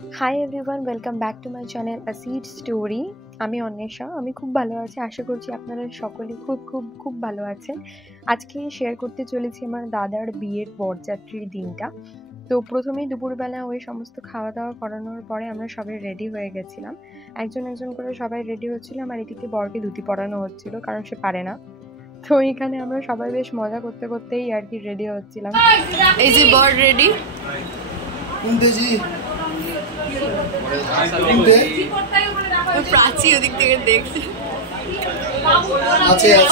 Hi everyone, welcome back to my channel a seed story. আমি অন্বেষা। আমি খুব ভালো আছি, আশা করছি আপনারা সকলে খুব খুব খুব ভালো আছেন। আজকে শেয়ার করতে চলেছি আমার দাদার বিয়ের বরযাত্রীর দিনটা। তো প্রথমেই দুপুরবেলা ওই সমস্ত খাওয়া দাওয়া করানোর পরে আমরা সবাই রেডি হয়ে গেছিলাম। একজন একজন করে সবাই রেডি হচ্ছিলাম, আর এদিকে বরকে ধুতি পরানো হচ্ছিল, কারণ সে পারে না। তো এখানে আমরা সবাই বেশ মজা করতে করতেই আর কি রেডি হচ্ছিলাম। এই যে বর রেডি। প্রাচী ওদিক থেকে দেখছি।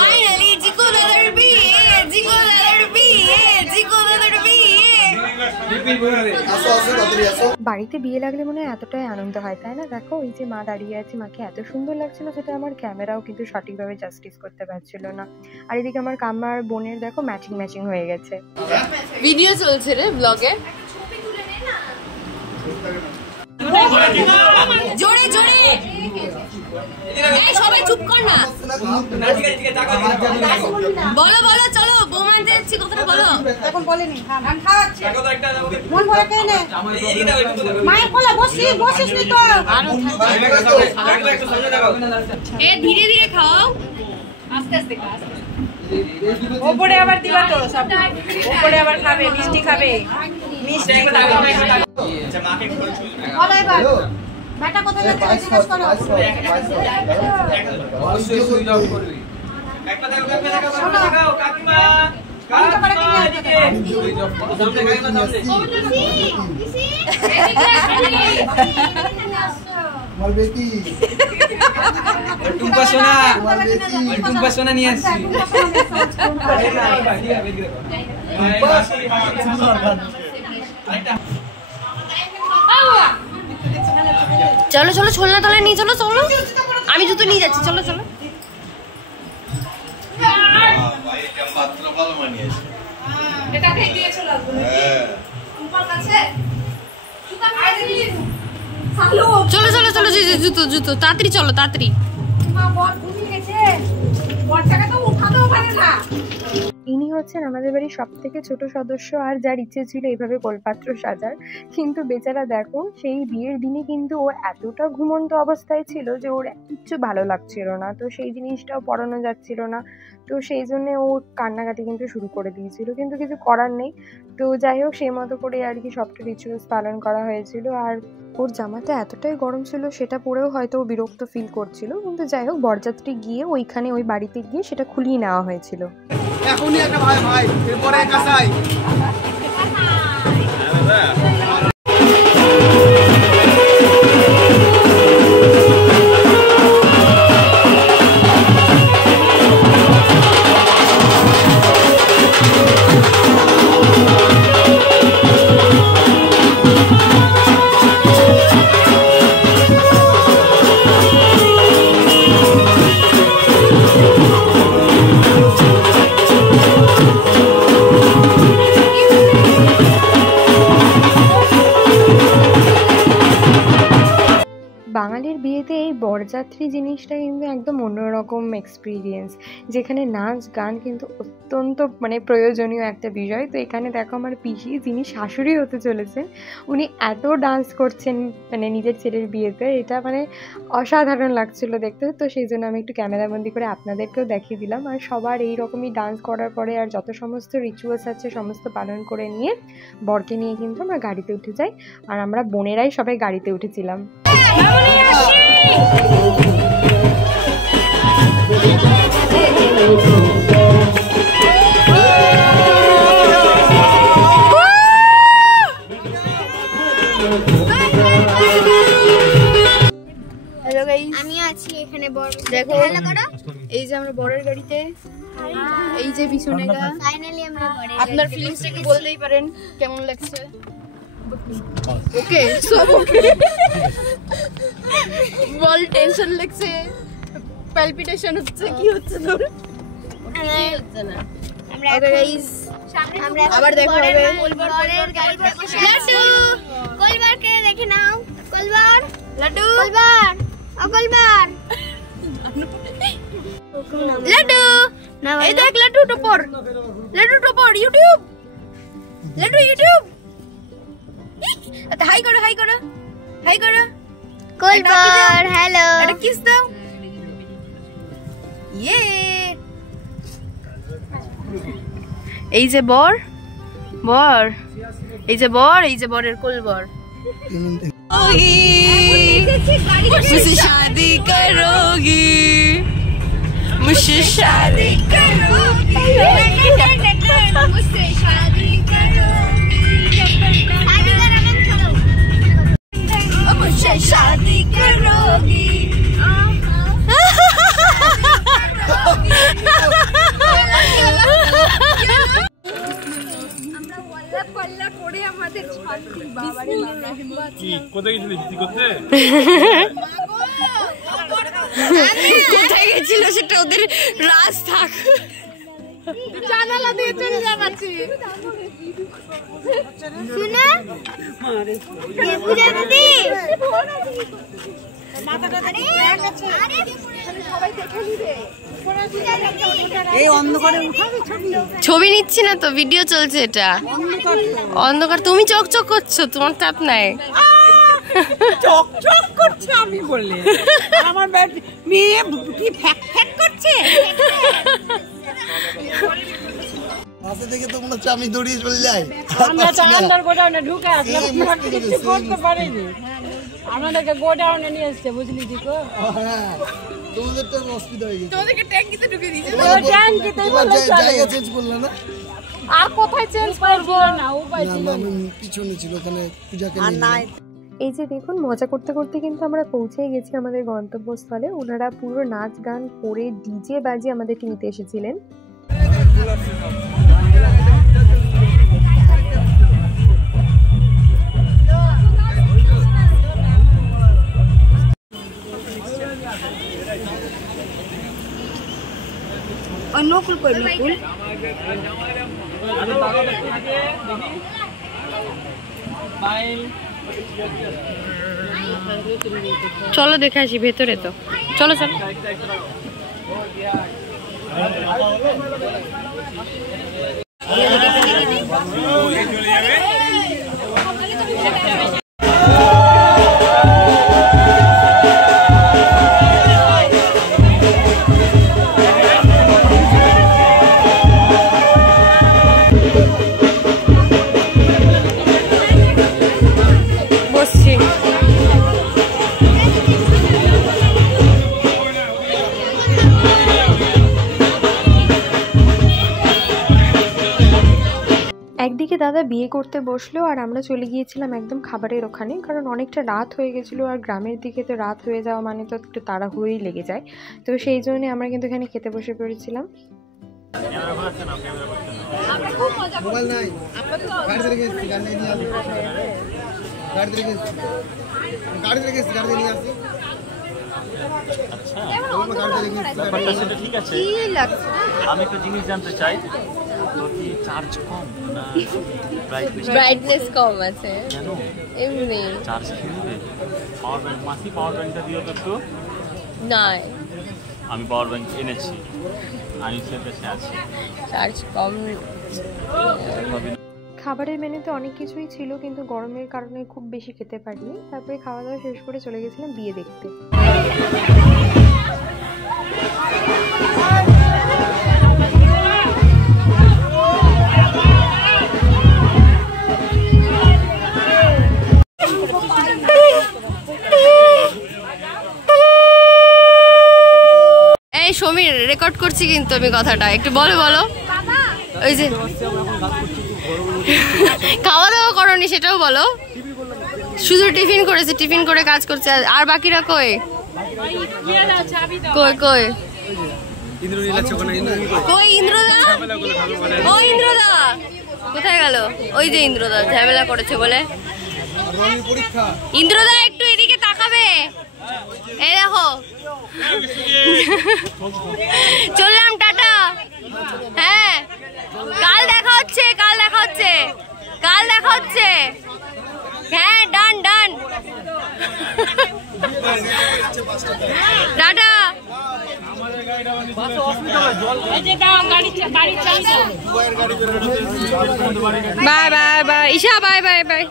ফাইনালি জিকো দাদার বিয়ে, জিকো দাদার বিয়ে, জিকো দাদার বিয়ে। বাড়িতে বিয়ে লাগলে মনে হয় এতটাই আনন্দ হয়, তাই না? দেখো ওই যে মা দাঁড়িয়ে আছে, মাকে এত সুন্দর লাগছিল যেটা আমার ক্যামেরাও কিন্তু সঠিকভাবে জাস্টিস করতে পারছিল না। আর এদিকে আমার কামার বোনের দেখো ম্যাচিং ম্যাচিং হয়ে গেছে। ভিডিও চলছে রে ব্লগে। জোরে জোরে সবাই চুপ কর না। বলো বলো, চলো বৌমা আনতে যাচ্ছি, কথাটা বলো। এখন বলেনি খাওয়াচ্ছি মন ভরে কে নে মায়ের কোলে বসিস নি তো। এ ধীরে ধীরে খাও, আস্তে আস্তে খাও। ওপরে আবার দিবা তো, সব ওপরে আবার খাবে, মিষ্টি খাবে, মিষ্টি বলো এবার বেটা কোথায় যাচ্ছে জিজ্ঞেস করো। অবশ্যই সুইচ অফ করবি। একটা দেখাও কাকিমা কাকিমা করে কি এদিকে সুইচ অফ করো, সামনে কাকিমা সামনে আমার বেটি টুম্পা সোনা নিয়ে আসছি। চলো চলো, ছোলনা তলায় নিয়ে চলো, চলো আমি জুতো নিয়ে যাচ্ছি, চলো চলো। চলো চলো চলো, জুতো জুতো তাড়াতাড়ি চলো, তাড়াতাড়ি। ইনি হচ্ছেন আমাদের বাড়ির সব থেকে ছোট সদস্য, আর যার ইচ্ছে ছিল এইভাবে কোলপাত্র সাজার, কিন্তু বেচারা দেখো সেই বিয়ের দিনে কিন্তু ও এতটা ঘুমন্ত অবস্থায় ছিল যে ওর কিচ্ছু ভালো লাগছিল না। তো সেই জিনিসটাও পরানো যাচ্ছিল না, তো সেই জন্য ও কান্নাকাটি কিন্তু শুরু করে দিয়েছিল, কিন্তু কিছু করার নেই। তো যাই হোক, সেই মতো করে আর কি সবটা রিচুয়ালস পালন করা হয়েছিল। আর ওর জামাটা এতটাই গরম ছিল, সেটা পরেও হয়তো ও বিরক্ত ফিল করছিল, কিন্তু যাই হোক বরযাত্রী গিয়ে ওইখানে ওই বাড়িতে গিয়ে সেটা খুলিয়ে নেওয়া হয়েছিল। এখনই একটা ভাই ভাই এরপরে কাঁচাই বাঙালির বিয়েতে এই বরযাত্রী জিনিসটা কিন্তু একদম অন্যরকম এক্সপিরিয়েন্স, যেখানে নাচ গান কিন্তু অত্যন্ত প্রয়োজনীয় একটা বিষয়। তো এখানে দেখো আমার পিসি, যিনি শাশুড়ি হতে চলেছেন, উনি এত ডান্স করছেন নিজের ছেলের বিয়েতে, এটা অসাধারণ লাগছিল দেখতে। তো সেই জন্য আমি একটু ক্যামেরাবন্দি করে আপনাদেরকেও দেখিয়ে দিলাম। আর সবার এই রকমই ডান্স করার পরে আর যত সমস্ত রিচুয়ালস আছে সমস্ত পালন করে নিয়ে বরকে নিয়ে কিন্তু আমরা গাড়িতে উঠে যাই, আর আমরা বোনেরাই সবাই গাড়িতে উঠেছিলাম। হ্যালো গাইস, আমি আছি এখানে বর। দেখো এই যে আমরা বরের গাড়িতে, এই যে পিছনে গা। ফাইনালি আমরা বরের আপনার ফিলিংসটা একটু বলতেই পারেন, কেমন লাগছে? ওকে সব ওকে। বল টেনশন লাগছে, প্যালপিটেশন হচ্ছে, কি হচ্ছে তোর? হচ্ছে না। আমরা ওকে গাইস, আমরা আবার দেখা হবে। বরের গাড়িতে বসে লাড্ডু কলবারকে দেখে নাও। কলবার লাড্ডু, কলবার ও কলবার লাড্ডু, এই দেখ Laddu topper, Laddu topper YouTube, Laddu YouTube. Hi করো, হাই করো। হাই করো কোলবার হ্যালো একটা কিস দাও ইয়ে এই যে বর বর এই যে বর এই যে বরের কোলবর मुझसे शादी करोगी मुझसे शादी करोगी मुझसे शादी करोगी मुझसे शादी करोगी কোথায় গেছিল সেটা ওদের রাজ থাক জানালা দিয়ে চলে যাচ্ছি শুনে পূজা দিদি ছবি নিচ্ছি না তো ভিডিও চলছে এটা অন্ধকার তুমি চকচক করছো তোমার তাপ নাই চকচক করছে আমি বললে আমার মেয়ে কি ফ্যাক ফ্যাক করছে পাশে থেকে তো মনে হচ্ছে আমি দৌড়িয়ে চলে যাই আমরা তো আন্ডার গোডাউনে ঢুকে আসলাম কিছু করতে পারিনি আমাদেরকে গোডাউনে নিয়ে এসছে বুঝলি দিকো হ্যাঁ তোমাদের তো অসুবিধা হয়ে গেছে তোমাদেরকে ট্যাঙ্কিতে ঢুকে দিয়েছে ট্যাঙ্কিতেই বলে জায়গা চেঞ্জ করলে না আর কোথায় চেঞ্জ করবো না উপায় ছিল আমি পিছনে ছিল ওখানে পূজাকে নিয়ে এই যে দেখুন মজা করতে করতে কিন্তু আমরা পৌঁছেই গেছি আমাদের গন্তব্যস্থলে। ওনারা পুরো নাচ গান করে ডিজে বাজিয়ে আমাদেরকে নিতে এসেছিলেন। নকুল কই নকুল চলো দেখে আসি ভেতরে, তো চলো চলো। একদিকে দাদা বিয়ে করতে বসলো আর আমরা চলে গিয়েছিলাম একদম খাবারের ওখানে, কারণ অনেকটা রাত হয়ে গেছিলো আর গ্রামের দিকে তো রাত হয়ে যাওয়া মানে তো একটু তাড়াহুড়োই লেগে যায়। তো সেই জন্য আমরা কিন্তু এখানে খেতে বসে পড়েছিলাম। মোবাইল নাই গাড়ি থেকে গেছি, গাড়ি নিয়ে আসি, গাড়ি থেকে গেছি, গাড়ি থেকে গেছি, গাড়ি নিয়ে আসি। ব্যাপারটা সেটা ঠিক আছে, আমি একটা জিনিস জানতে চাই, তোর কি চার্জ কম না ব্রাইটনেস কম আছে? কেন এমনি চার্জ কিনবে? পাওয়ার ব্যাংক মাসি পাওয়ার ব্যাংকটা দিও তো একটু। না আমি পাওয়ার ব্যাংক এনেছি, আনিসের কাছে আছে, চার্জ কম। খাবারের মেনুতে অনেক কিছুই ছিল কিন্তু গরমের কারণে খুব বেশি খেতে পারিনি। তারপরে খাওয়া দাওয়া শেষ করে চলে গেছিলাম বিয়ে দেখতে। এই সমীর রেকর্ড করছি কিন্তু আমি কথাটা একটু বলো বলো। ওই যে খাওয়া দাওয়া করনি সেটাও বলো, শুধু টিফিন করেছে, টিফিন করে কাজ করছে। আর বাকিরা কই কই কই কই ইন্দ্রদা, ও ইন্দ্রদা কোথায় গেল? ওই যে ইন্দ্রদা ঝামেলা করেছে বলে। ইন্দ্রদা একটু এদিকে তাকাবে, এই দেখো। চললাম, টাটা। হ্যাঁ কাল দেখা হচ্ছে, কাল দেখা হচ্ছে, কাল দেখা হচ্ছে। হ্যাঁ done done, tata. Bye bye bye Isha, bye bye bye.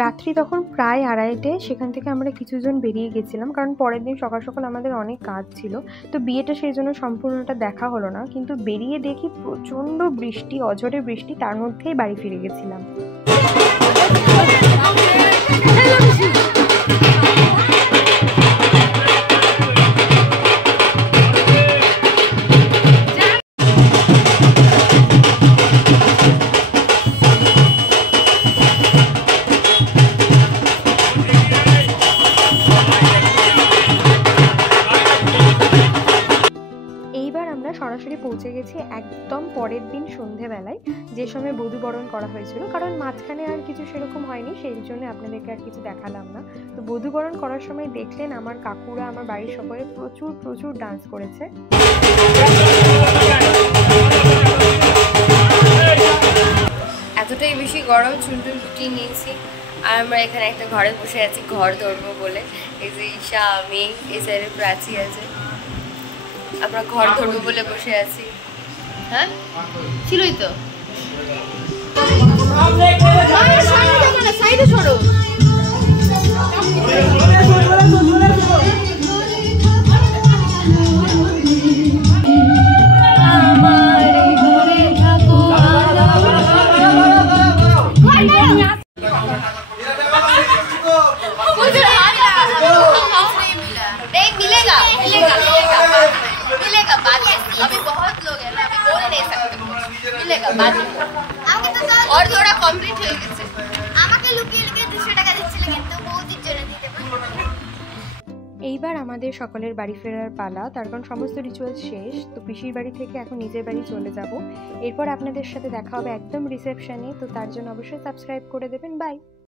রাত্রি তখন প্রায় 2:30, সেখান থেকে আমরা কিছুজন বেরিয়ে গেছিলাম, কারণ পরের দিন সকাল সকাল আমাদের অনেক কাজ ছিল। তো বিয়েটা সেই জন্য সম্পূর্ণটা দেখা হলো না, কিন্তু বেরিয়ে দেখি প্রচণ্ড বৃষ্টি, অঝরে বৃষ্টি, তার মধ্যেই বাড়ি ফিরে গেছিলাম। সরাসরি পৌঁছে গেছি একদম পরের দিন সন্ধেবেলায়, যে সময় বধূবরণ করা হয়েছিল, কারণ মাঝখানে আর কিছু সেরকম হয়নি, সেই জন্য আপনাদেরকে আর কিছু দেখালাম না। তো বধূবরণ করার সময় দেখলেন আমার কাকুরা, আমার বাড়ির সকলে প্রচুর ডান্স করেছে। এতটাই বেশি গরম, চুলটুল ফুটিয়ে নিয়েছি, আর আমরা এখানে একটা ঘরে বসে আছি ঘর ধরবো বলে। এই যে ঈশা, আমি, এই সাইডে প্রাচী আছে, আমরা ঘর ধরবো বলে বসে আছি। হ্যাঁ ছিলই তো, সাইডে সরো। अभी बहुत लोग हैं ना, अभी बोल नहीं सकते, मिलेगा बाद में। और थोड़ा कंप्लीट हो গেছে। আমাকে লুকিয়ে 200 টাকা দিচ্ছিল, কিন্তু বহুত ইজ্জত দিতে পারে। এইবার আমাদের সকলের বাড়ি ফেরার পালা, তার কারণ সমস্ত রিচুয়াল শেষ। তো পিসির বাড়ি থেকে এখন নিজের বাড়ি চলে যাব। এরপর আপনাদের সাথে দেখা হবে একদম রিসেপশনে। তো তার জন্য অবশ্যই সাবস্ক্রাইব করে দেবেন। বাই।